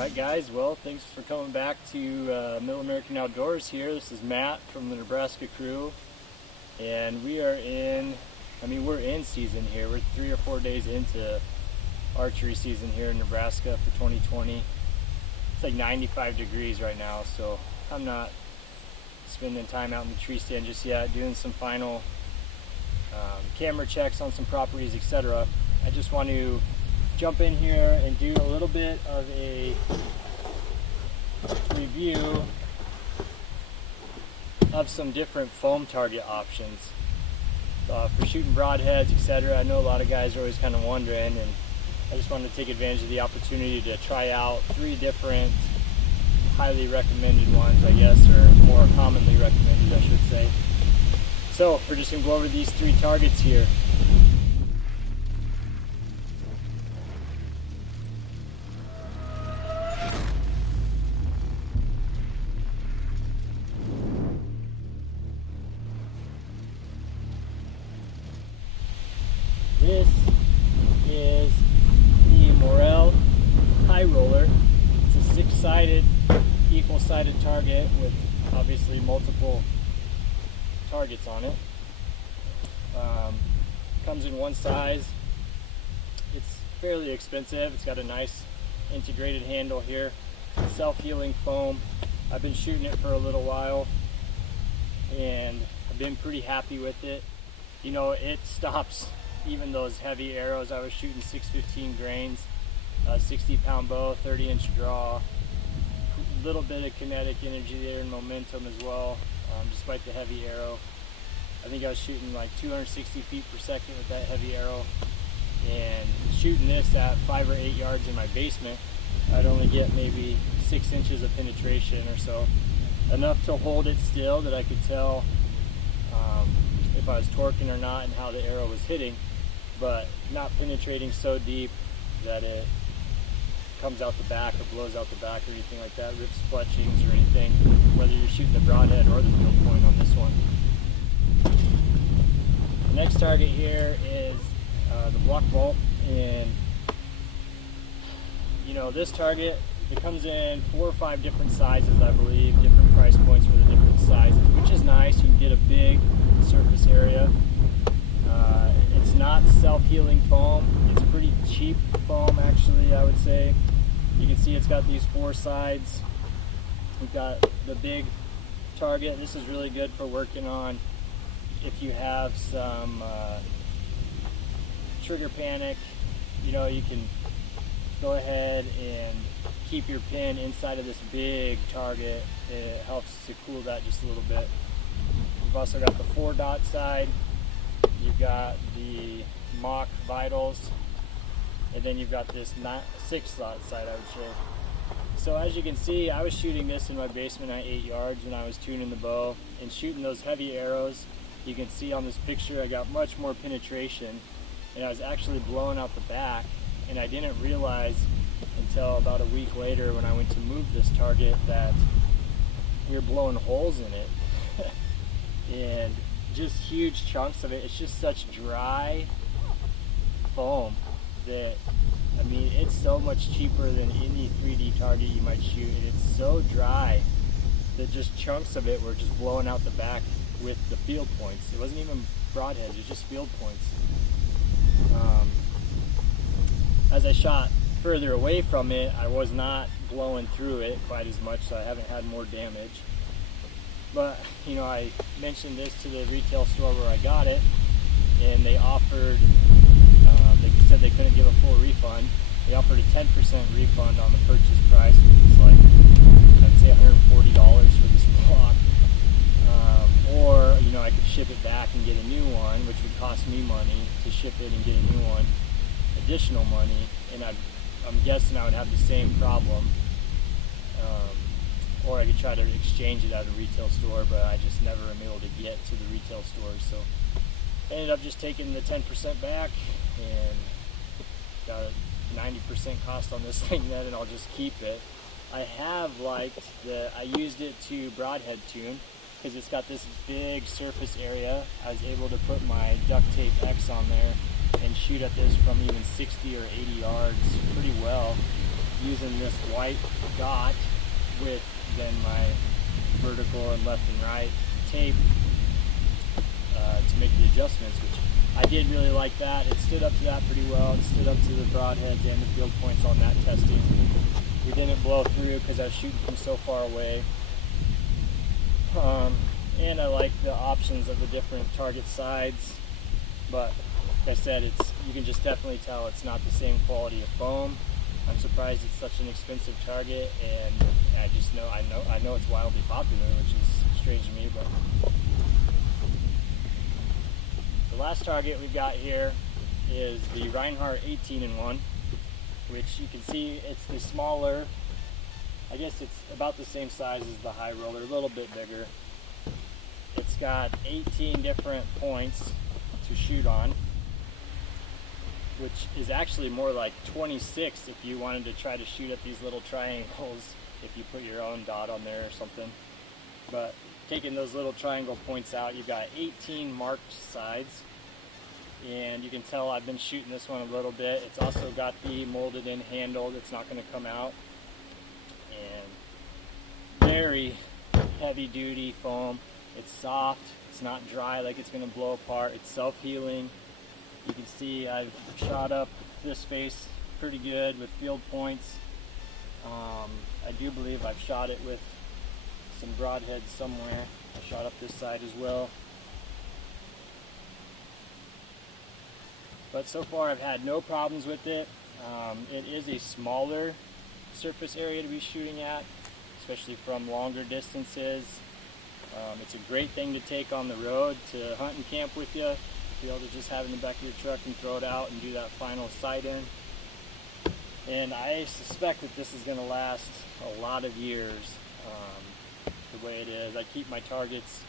Alright guys, well thanks for coming back to Middle American Outdoors here. This is Matt from the Nebraska Crew, and we are we're in season here. We're 3 or 4 days into archery season here in Nebraska for 2020. It's like 95 degrees right now, so I'm not spending time out in the tree stand just yet, doing some final camera checks on some properties, etc. I just want to jump in here and do a little bit of a review of some different foam target options for shooting broadheads, etc. I know a lot of guys are always kind of wondering, and I just wanted to take advantage of the opportunity to try out 3 different highly recommended ones, I guess, or more commonly recommended, I should say. So we're just going to go over these 3 targets here. This is the Morrell high roller. It's a 6-sided, equal-sided target with obviously multiple targets on it. Comes in one size. It's fairly expensive. It's got a nice integrated handle here. Self-healing foam. I've been shooting it for a little while and I've been pretty happy with it. You know, it stops even those heavy arrows. I was shooting 615 grains, 60-pound bow, 30-inch draw, a little bit of kinetic energy there and momentum as well, despite the heavy arrow. I think I was shooting like 260 feet per second with that heavy arrow, and shooting this at 5 or 8 yards in my basement, I'd only get maybe 6 inches of penetration or so, enough to hold it still that I could tell if I was torquing or not and how the arrow was hitting, but not penetrating so deep that it comes out the back or blows out the back or anything like that, rips fletchings or anything, whether you're shooting the broadhead or the field point on this one. The next target here is the block bolt, and you know, this target, it comes in 4 or 5 different sizes, I believe, different price points for the different sizes, which is nice. You can get a big surface area. It's not self-healing foam. It's pretty cheap foam, actually, I would say. You can see it's got these 4 sides. We've got the big target. This is really good for working on if you have some trigger panic. You know, you can go ahead and keep your pin inside of this big target. It helps to cool that just a little bit. You've also got the 4-dot side. You've got the mock vitals, and then you've got this 6-dot side, I would say. So as you can see, I was shooting this in my basement at 8 yards when I was tuning the bow and shooting those heavy arrows. You can see on this picture I got much more penetration, and I was actually blowing out the back, and I didn't realize until about a week later when I went to move this target that we were blowing holes in it. And just huge chunks of it. It's just such dry foam that, I mean, it's so much cheaper than any 3D target you might shoot, and it's so dry that just chunks of it were just blowing out the back with the field points. It wasn't even broadheads, it was just field points. As I shot further away from it, I was not blowing through it quite as much, so I haven't had more damage. But, you know, I mentioned this to the retail store where I got it, and they offered, they said they couldn't give a full refund. They offered a 10% refund on the purchase price, which is like, I'd say $140 for this block. Or, you know, I could ship it back and get a new one, which would cost me money to ship it and get a new one, additional money, and I'm guessing I would have the same problem. Or I could try to exchange it at a retail store, but I just never am able to get to the retail stores. So I ended up just taking the 10% back and got a 90% cost on this thing then, and I'll just keep it. I have liked that I used it to broadhead tune because it's got this big surface area. I was able to put my duct tape X on there and shoot at this from even 60 or 80 yards pretty well. using this white dot with then my vertical and left and right tape to make the adjustments, which I did really like that. It stood up to that pretty well. It stood up to the broadheads and the field points on that testing. We didn't blow through because I was shooting from so far away. And I like the options of the different target sides, but like I said, you can just definitely tell it's not the same quality of foam. I'm surprised it's such an expensive target, and I know it's wildly popular, which is strange to me. But the last target we've got here is the Rinehart 18-in-1, which you can see it's the smaller. I guess it's about the same size as the high roller, a little bit bigger. It's got 18 different points to shoot on, which is actually more like 26 if you wanted to try to shoot at these little triangles, if you put your own dot on there or something. But taking those little triangle points out, you've got 18 marked sides, and you can tell I've been shooting this one a little bit. It's also got the molded in handle that's not going to come out, and very heavy duty foam. It's soft, it's not dry like it's going to blow apart, it's self-healing. You can see I've shot up this face pretty good with field points. I do believe I've shot it with some broadheads somewhere. I shot up this side as well. But so far I've had no problems with it. It is a smaller surface area to be shooting at, especially from longer distances. It's a great thing to take on the road to hunt and camp with you. Be able to just have it in the back of your truck and throw it out and do that final sight in. And I suspect that this is going to last a lot of years the way it is. I keep my targets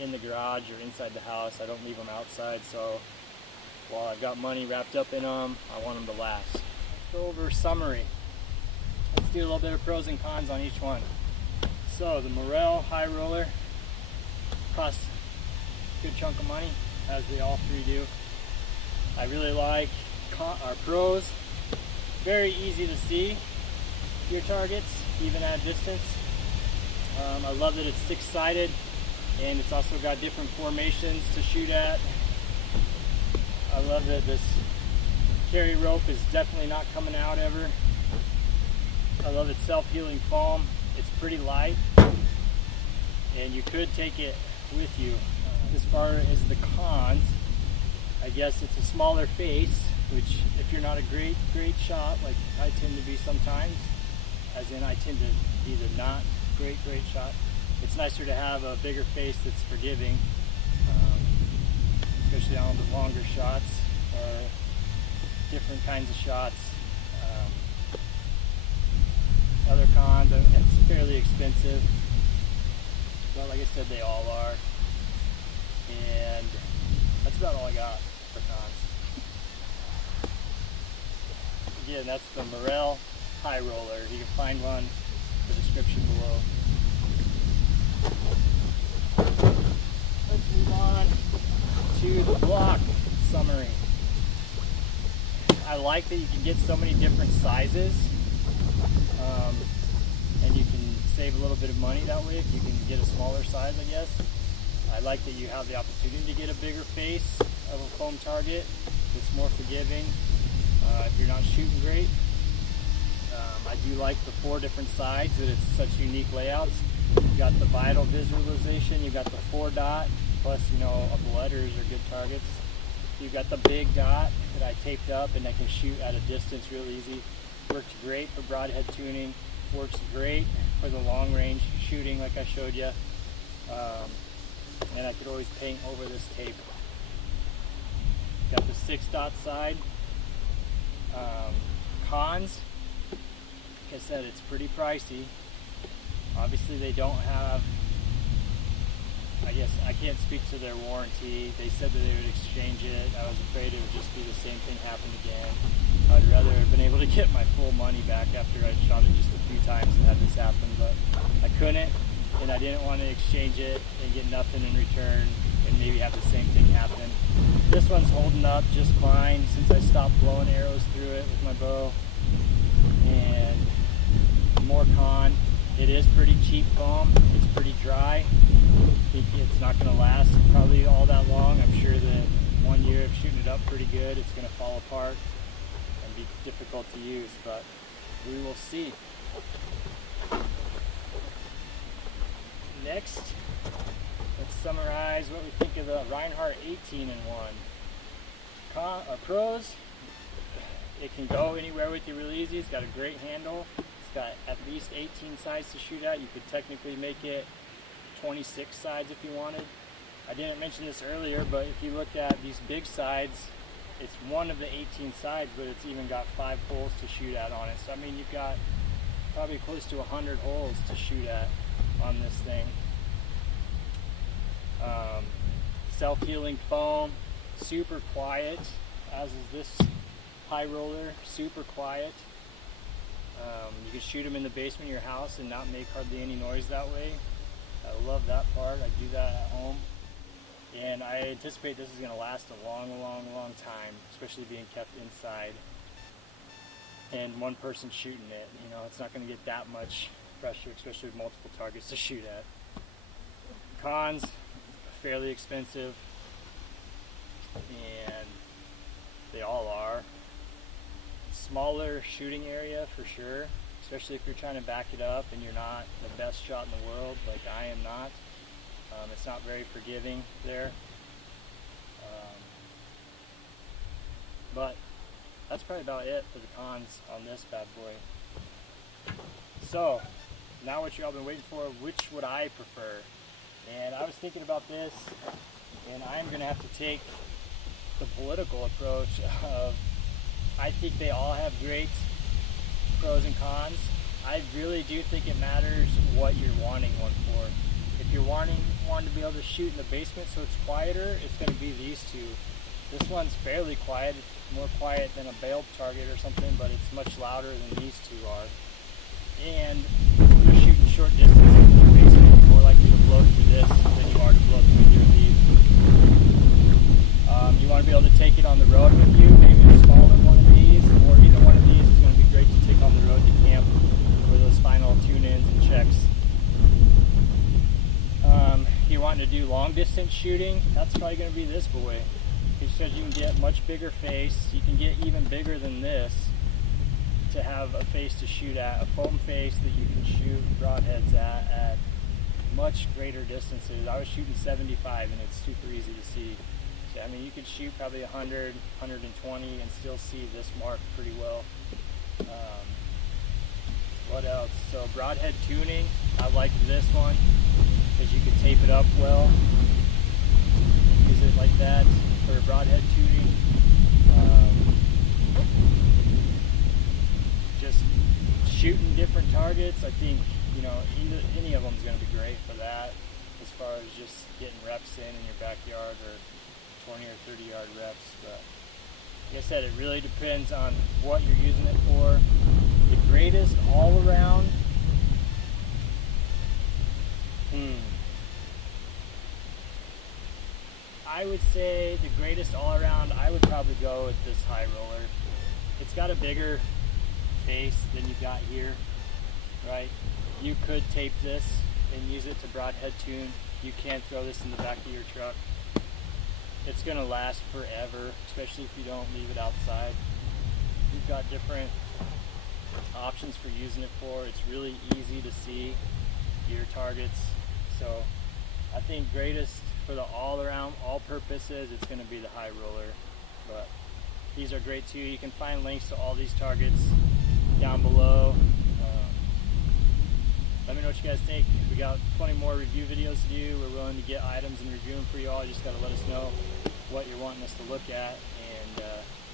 in the garage or inside the house. I don't leave them outside, so while I've got money wrapped up in them, I want them to last. Let's go over summary. Let's do a little bit of pros and cons on each one. So the Morrell high roller costs a good chunk of money, as they all three do. I really like our pros. Very easy to see your targets, even at a distance. I love that it's six-sided, and it's also got different formations to shoot at. I love that this carry rope is definitely not coming out ever. I love its self-healing foam. It's pretty light, and you could take it with you. As far as the cons, I guess it's a smaller face, which if you're not a great shot, like I tend to be sometimes, as in I tend to be the not great shot, it's nicer to have a bigger face that's forgiving, especially on the longer shots or different kinds of shots. Other cons, it's fairly expensive, but like I said, they all are. And that's about all I got for cons. Again, that's the Morrell high roller. You can find one in the description below. Let's move on to the block summary. I like that you can get so many different sizes, and you can save a little bit of money that way if you can get a smaller size, I guess. I like that you have the opportunity to get a bigger face of a foam target that's more forgiving if you're not shooting great. I do like the 4 different sides, that it's such unique layouts. You've got the vital visualization, you've got the 4 dot, plus letters are good targets. You've got the big dot that I taped up and I can shoot at a distance real easy. Works great for broadhead tuning, works great for the long range shooting like I showed you. And I could always paint over this tape. Got the 6 dot side. Cons, like I said, it's pretty pricey. Obviously they don't have, I guess I can't speak to their warranty. They said that they would exchange it. I was afraid it would just be the same thing happen again. I'd rather have been able to get my full money back after I shot it just a few times and had this happen, but I couldn't, and I didn't want to exchange it and get nothing in return and maybe have the same thing happen. This one's holding up just fine since I stopped blowing arrows through it with my bow, and It is pretty cheap foam. It's pretty dry. I think it's not going to last probably all that long. I'm sure that 1 year of shooting it up pretty good, it's going to fall apart and be difficult to use, but we will see. Next, let's summarize what we think of the Rinehart 18-in-1. Pros, it can go anywhere with you real easy. It's got a great handle. It's got at least 18 sides to shoot at. You could technically make it 26 sides if you wanted. I didn't mention this earlier, but if you look at these big sides, it's one of the 18 sides, but it's even got 5 holes to shoot at on it. So I mean, you've got probably close to 100 holes to shoot at on this thing. Self-healing foam, super quiet, as is this high roller, super quiet. You can shoot them in the basement of your house and not make hardly any noise that way. I love that part. I do that at home. And I anticipate this is going to last a long time, especially being kept inside. And one person shooting it, you know, it's not going to get that much pressure, especially with multiple targets to shoot at. Cons, fairly expensive, and they all are. Smaller shooting area for sure, especially if you're trying to back it up and you're not the best shot in the world, like I am not. It's not very forgiving there. But that's probably about it for the cons on this bad boy. So, now what y'all been waiting for, which would I prefer? And I was thinking about this, and I'm going to have to take the political approach of, I think they all have great pros and cons. I really do think it matters what you're wanting one for. If you're wanting to be able to shoot in the basement so it's quieter, it's going to be these two. This one's fairly quiet. It's more quiet than a bail target or something, but it's much louder than these two are. And if you're shooting short distances in the basement, you're more likely to blow through this than you are to blow through either of these. You want to be able to take it on the road with you, maybe a smaller one of these, or either one of these is going to be great to take on the road to camp for those final tune-ins and checks. If you're wanting to do long distance shooting, that's probably going to be this boy. Because you can get much bigger face, you can get even bigger than this to have a face to shoot at, a foam face that you can shoot broadheads at much greater distances. I was shooting 75 and it's super easy to see. So, I mean, you could shoot probably 100, 120 and still see this mark pretty well. What else? So broadhead tuning, I like this one because you can tape it up well. Use it like that for broadhead tuning. Just shooting different targets, I think, you know, any of them is going to be great for that, as far as just getting reps in your backyard or 20 or 30 yard reps. But like I said, it really depends on what you're using it for. The greatest all around, I would say the greatest all around, I would probably go with this high roller. It's got a bigger face than you got here, right? You could tape this and use it to broadhead tune. You can throw this in the back of your truck. It's going to last forever, especially if you don't leave it outside. You've got different options for using it for. It's really easy to see your targets. So I think greatest for the all around, all purposes, it's going to be the high roller. But these are great too. You can find links to all these targets down below. Let me know what you guys think. We got plenty more review videos to do. We're willing to get items and review them for you all. You just got to let us know what you're wanting us to look at and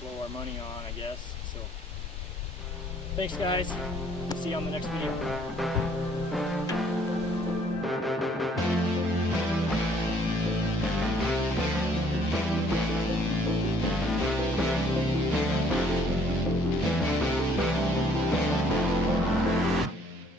blow our money on, I guess. So thanks guys. See you on the next video.